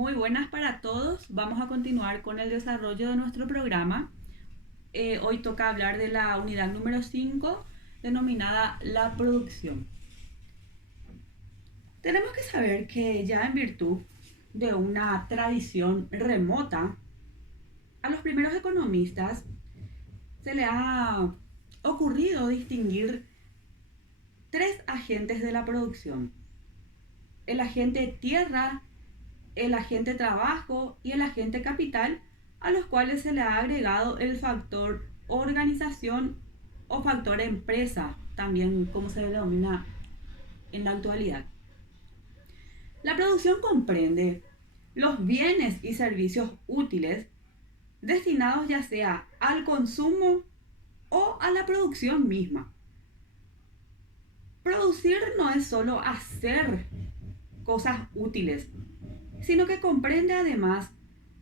Muy buenas para todos. Vamos a continuar con el desarrollo de nuestro programa. Hoy toca hablar de la unidad número 5, denominada la producción. Tenemos que saber que ya en virtud de una tradición remota, a los primeros economistas se le ha ocurrido distinguir tres agentes de la producción: el agente tierra, el agente trabajo y el agente capital, a los cuales se le ha agregado el factor organización o factor empresa, también como se denomina en la actualidad. La producción comprende los bienes y servicios útiles destinados ya sea al consumo o a la producción misma. Producir no es solo hacer cosas útiles, sino que comprende además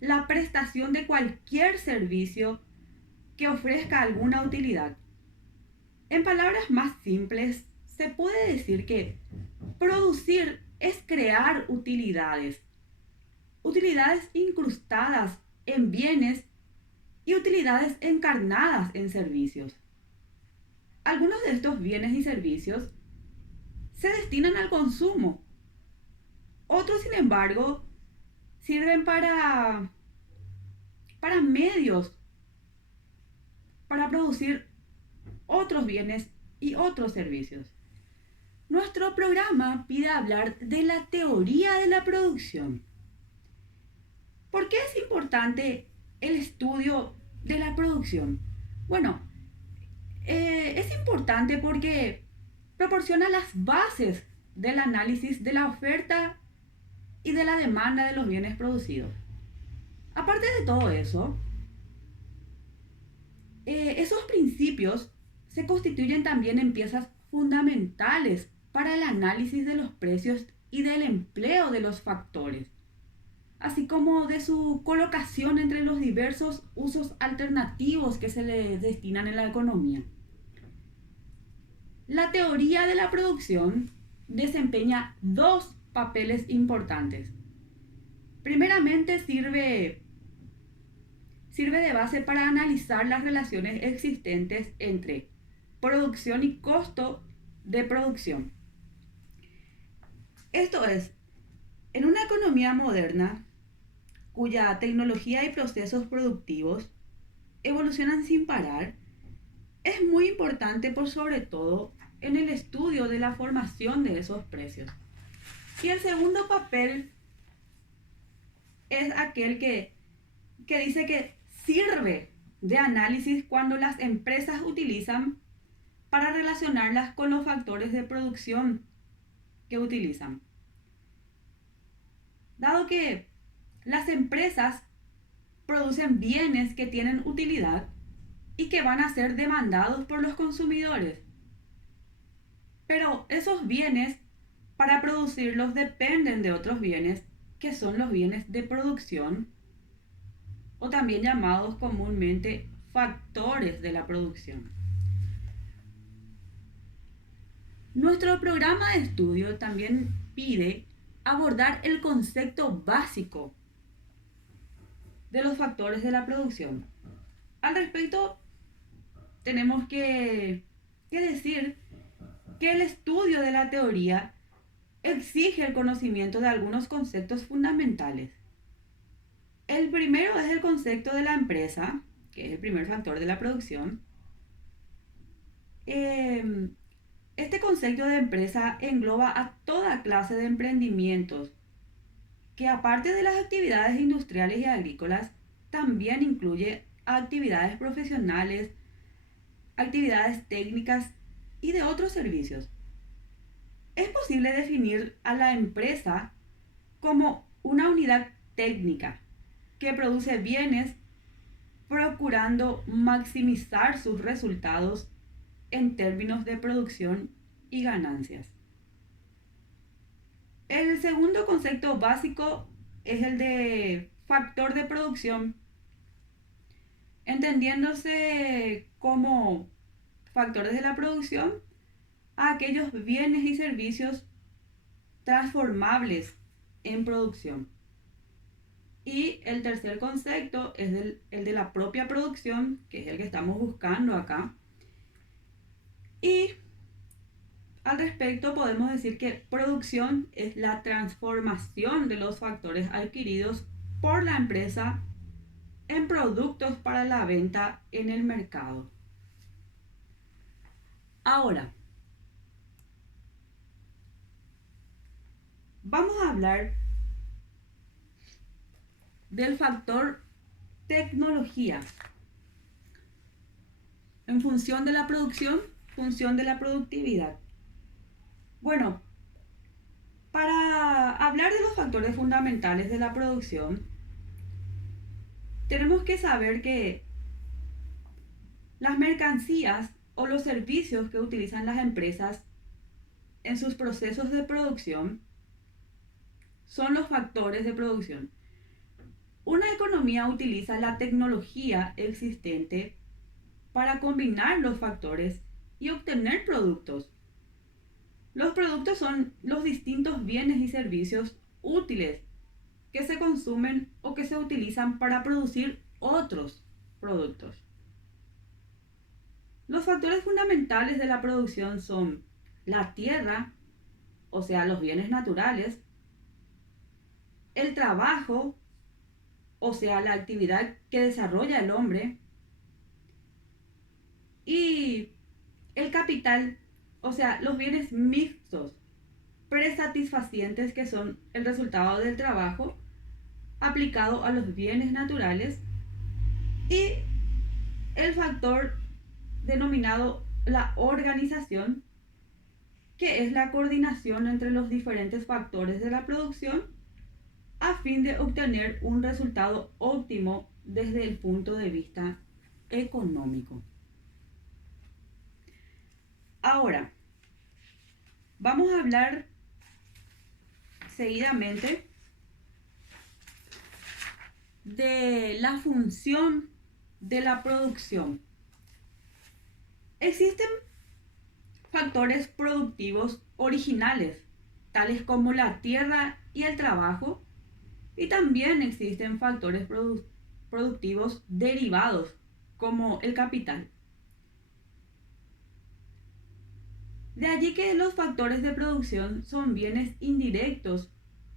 la prestación de cualquier servicio que ofrezca alguna utilidad. En palabras más simples, se puede decir que producir es crear utilidades, utilidades incrustadas en bienes y utilidades encarnadas en servicios. Algunos de estos bienes y servicios se destinan al consumo, otros, sin embargo, sirven para medios, para producir otros bienes y otros servicios. Nuestro programa pide hablar de la teoría de la producción. ¿Por qué es importante el estudio de la producción? Bueno, es importante porque proporciona las bases del análisis de la oferta y de la demanda de los bienes producidos. Aparte de todo eso, esos principios se constituyen también en piezas fundamentales para el análisis de los precios y del empleo de los factores, así como de su colocación entre los diversos usos alternativos que se le destinan en la economía. La teoría de la producción desempeña dos papeles importantes. Primeramente, sirve de base para analizar las relaciones existentes entre producción y costo de producción. Esto es, en una economía moderna, cuya tecnología y procesos productivos evolucionan sin parar, es muy importante por sobre todo en el estudio de la formación de esos precios. Y el segundo papel es aquel que dice que sirve de análisis cuando las empresas utilizan para relacionarlas con los factores de producción que utilizan. Dado que las empresas producen bienes que tienen utilidad y que van a ser demandados por los consumidores, pero esos bienes, para producirlos, dependen de otros bienes que son los bienes de producción, o también llamados comúnmente factores de la producción. Nuestro programa de estudio también pide abordar el concepto básico de los factores de la producción. Al respecto, tenemos que decir que el estudio de la teoría exige el conocimiento de algunos conceptos fundamentales. El primero es el concepto de la empresa, que es el primer factor de la producción. Este concepto de empresa engloba a toda clase de emprendimientos, que aparte de las actividades industriales y agrícolas, también incluye actividades profesionales, actividades técnicas y de otros servicios. Es posible definir a la empresa como una unidad técnica que produce bienes procurando maximizar sus resultados en términos de producción y ganancias. El segundo concepto básico es el de factor de producción, entendiéndose como factores de la producción a aquellos bienes y servicios transformables en producción. Y el tercer concepto es el de la propia producción, que es el que estamos buscando acá. Y al respecto podemos decir que producción es la transformación de los factores adquiridos por la empresa en productos para la venta en el mercado. Ahora, vamos a hablar del factor tecnología. En función de la producción, función de la productividad. Bueno, para hablar de los factores fundamentales de la producción, tenemos que saber que las mercancías o los servicios que utilizan las empresas en sus procesos de producción son los factores de producción. Una economía utiliza la tecnología existente para combinar los factores y obtener productos. Los productos son los distintos bienes y servicios útiles que se consumen o que se utilizan para producir otros productos. Los factores fundamentales de la producción son la tierra, o sea, los bienes naturales, el trabajo, o sea, la actividad que desarrolla el hombre, y el capital, o sea, los bienes mixtos, presatisfacientes, que son el resultado del trabajo aplicado a los bienes naturales, y el factor denominado la organización, que es la coordinación entre los diferentes factores de la producción a fin de obtener un resultado óptimo desde el punto de vista económico. Ahora, vamos a hablar seguidamente de la función de la producción. Existen factores productivos originales, tales como la tierra y el trabajo, y también existen factores productivos derivados, como el capital. De allí que los factores de producción son bienes indirectos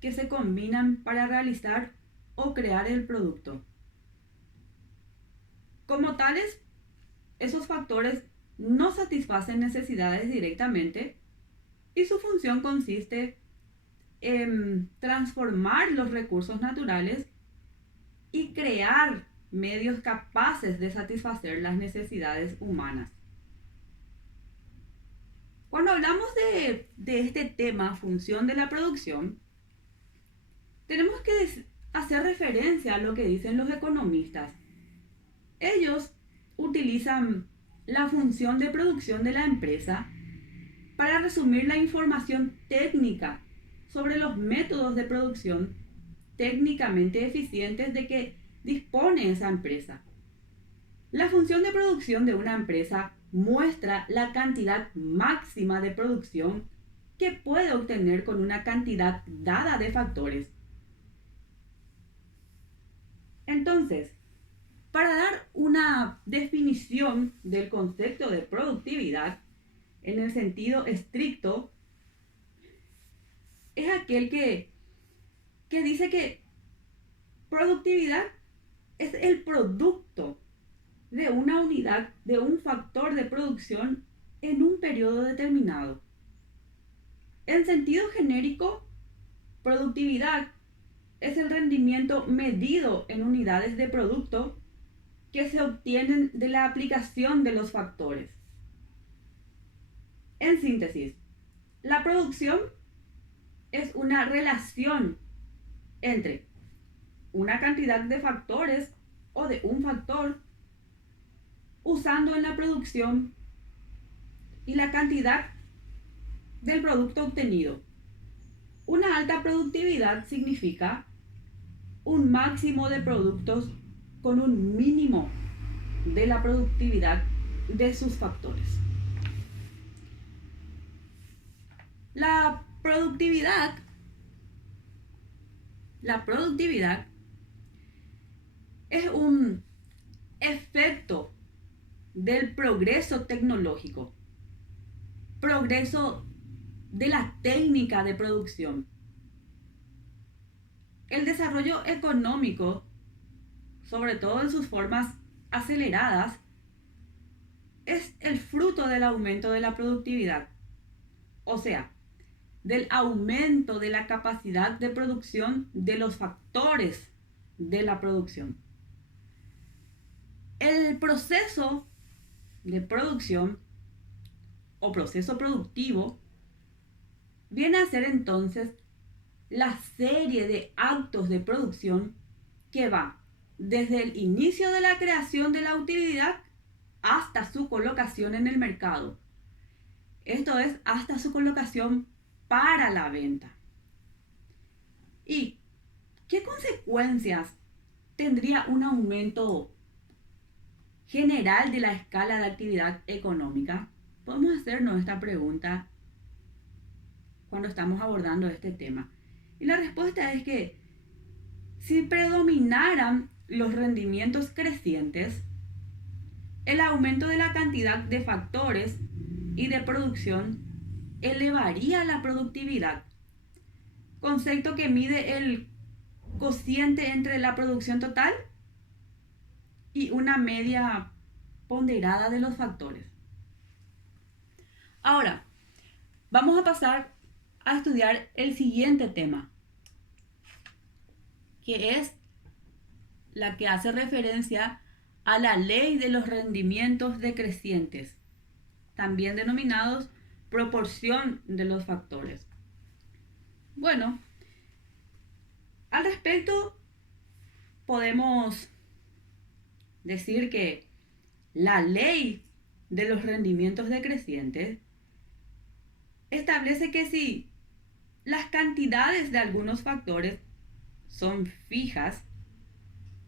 que se combinan para realizar o crear el producto. Como tales, esos factores no satisfacen necesidades directamente y su función consiste en transformar los recursos naturales y crear medios capaces de satisfacer las necesidades humanas. Cuando hablamos de este tema, función de la producción, tenemos que hacer referencia a lo que dicen los economistas. Ellos utilizan la función de producción de la empresa para resumir la información técnica sobre los métodos de producción técnicamente eficientes de que dispone esa empresa. La función de producción de una empresa muestra la cantidad máxima de producción que puede obtener con una cantidad dada de factores. Entonces, para dar una definición del concepto de productividad en el sentido estricto, es aquel que dice que productividad es el producto de una unidad, de un factor de producción en un periodo determinado. En sentido genérico, productividad es el rendimiento medido en unidades de producto que se obtienen de la aplicación de los factores. En síntesis, la producción es una relación entre una cantidad de factores o de un factor usando en la producción y la cantidad del producto obtenido. Una alta productividad significa un máximo de productos con un mínimo de la productividad de sus factores. La productividad es un efecto del progreso tecnológico, progreso de la técnica de producción. El desarrollo económico, sobre todo en sus formas aceleradas, es el fruto del aumento de la productividad, o sea, del aumento de la capacidad de producción de los factores de la producción. El proceso de producción o proceso productivo viene a ser entonces la serie de actos de producción que va desde el inicio de la creación de la utilidad hasta su colocación en el mercado. Esto es, hasta su colocación para la venta. ¿Y qué consecuencias tendría un aumento general de la escala de actividad económica? Podemos hacernos esta pregunta cuando estamos abordando este tema. Y la respuesta es que si predominaran los rendimientos crecientes, el aumento de la cantidad de factores y de producción elevaría la productividad, concepto que mide el cociente entre la producción total y una media ponderada de los factores. Ahora, vamos a pasar a estudiar el siguiente tema, que es la que hace referencia a la ley de los rendimientos decrecientes, también denominados proporción de los factores. Bueno, al respecto podemos decir que la ley de los rendimientos decrecientes establece que si las cantidades de algunos factores son fijas,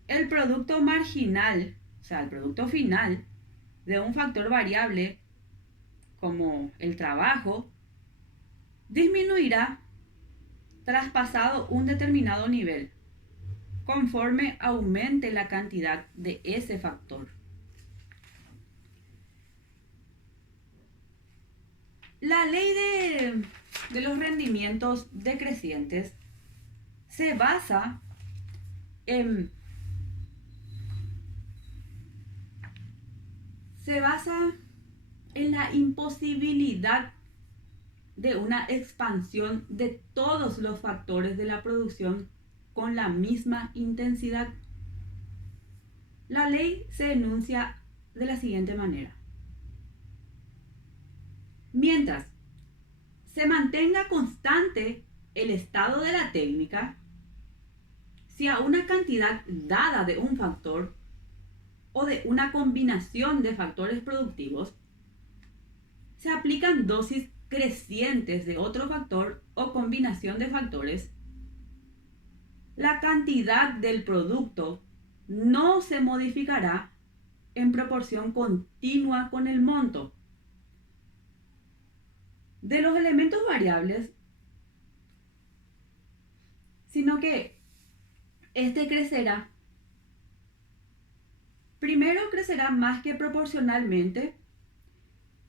el producto marginal, o sea, el producto final de un factor variable como el trabajo, disminuirá traspasado un determinado nivel, conforme aumente la cantidad de ese factor. La ley de los rendimientos decrecientes se basa en la imposibilidad de una expansión de todos los factores de la producción con la misma intensidad. La ley se enuncia de la siguiente manera. Mientras se mantenga constante el estado de la técnica, si a una cantidad dada de un factor o de una combinación de factores productivos se aplican dosis crecientes de otro factor o combinación de factores, la cantidad del producto no se modificará en proporción continua con el monto de los elementos variables, sino que este crecerá. Primero crecerá más que proporcionalmente,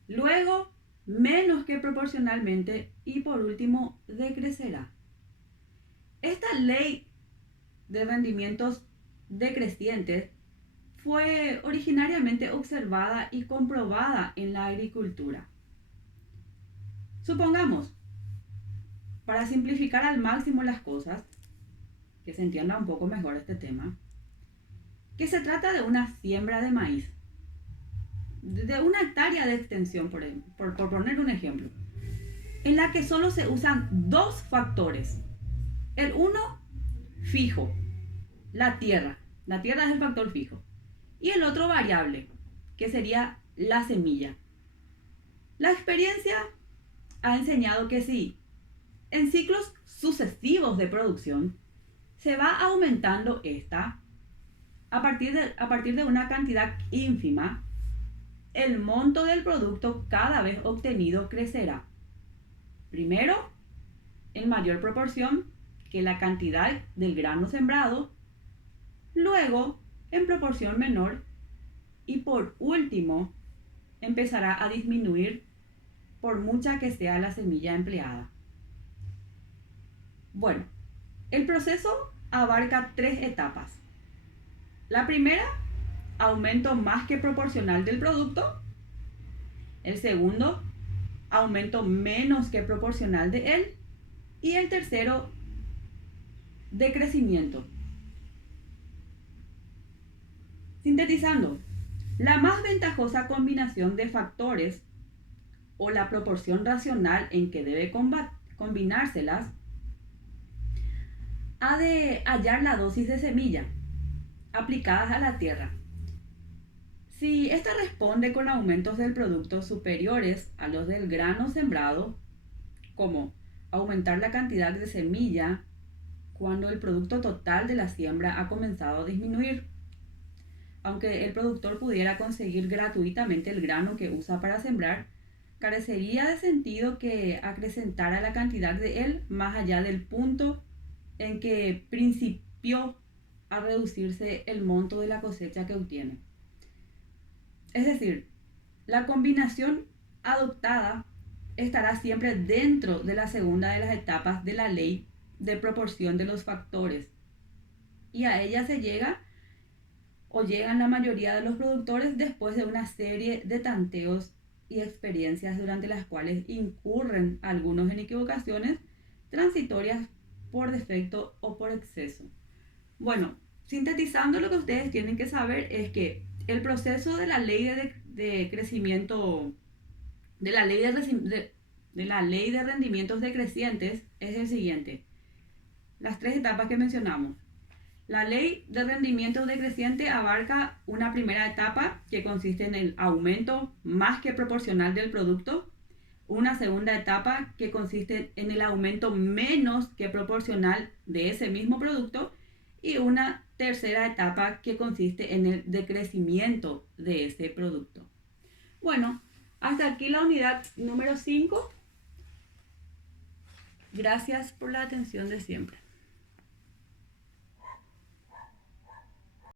luego menos que proporcionalmente y por último decrecerá. Esta ley de rendimientos decrecientes fue originariamente observada y comprobada en la agricultura. Supongamos, para simplificar al máximo las cosas, que se entienda un poco mejor este tema, que se trata de una siembra de maíz, de una hectárea de extensión, por poner un ejemplo, en la que solo se usan dos factores. El uno, fijo, la tierra es el factor fijo, y el otro variable, que sería la semilla. La experiencia ha enseñado que si en ciclos sucesivos de producción se va aumentando esta a partir de una cantidad ínfima, el monto del producto cada vez obtenido crecerá. Primero, en mayor proporción que la cantidad del grano sembrado, luego en proporción menor y por último empezará a disminuir por mucha que sea la semilla empleada. Bueno, el proceso abarca 3 etapas. La primera, aumento más que proporcional del producto. El segundo, aumento menos que proporcional de él. Y el tercero, decrecimiento. Sintetizando, la más ventajosa combinación de factores o la proporción racional en que debe combinárselas ha de hallar la dosis de semilla aplicadas a la tierra. Si ésta responde con aumentos del producto superiores a los del grano sembrado, como aumentar la cantidad de semilla cuando el producto total de la siembra ha comenzado a disminuir, aunque el productor pudiera conseguir gratuitamente el grano que usa para sembrar, carecería de sentido que acrecentara la cantidad de él más allá del punto en que principió a reducirse el monto de la cosecha que obtiene. Es decir, la combinación adoptada estará siempre dentro de la segunda de las etapas de la ley de proporción de los factores, y a ella se llega o llegan la mayoría de los productores después de una serie de tanteos y experiencias durante las cuales incurren algunos en equivocaciones transitorias por defecto o por exceso. Bueno, sintetizando, lo que ustedes tienen que saber es que el proceso de la ley de crecimiento, de la ley de rendimientos decrecientes es el siguiente. Las 3 etapas que mencionamos. La ley de rendimiento decreciente abarca una primera etapa que consiste en el aumento más que proporcional del producto, una segunda etapa que consiste en el aumento menos que proporcional de ese mismo producto y una tercera etapa que consiste en el decrecimiento de ese producto. Bueno, hasta aquí la unidad número 5. Gracias por la atención de siempre.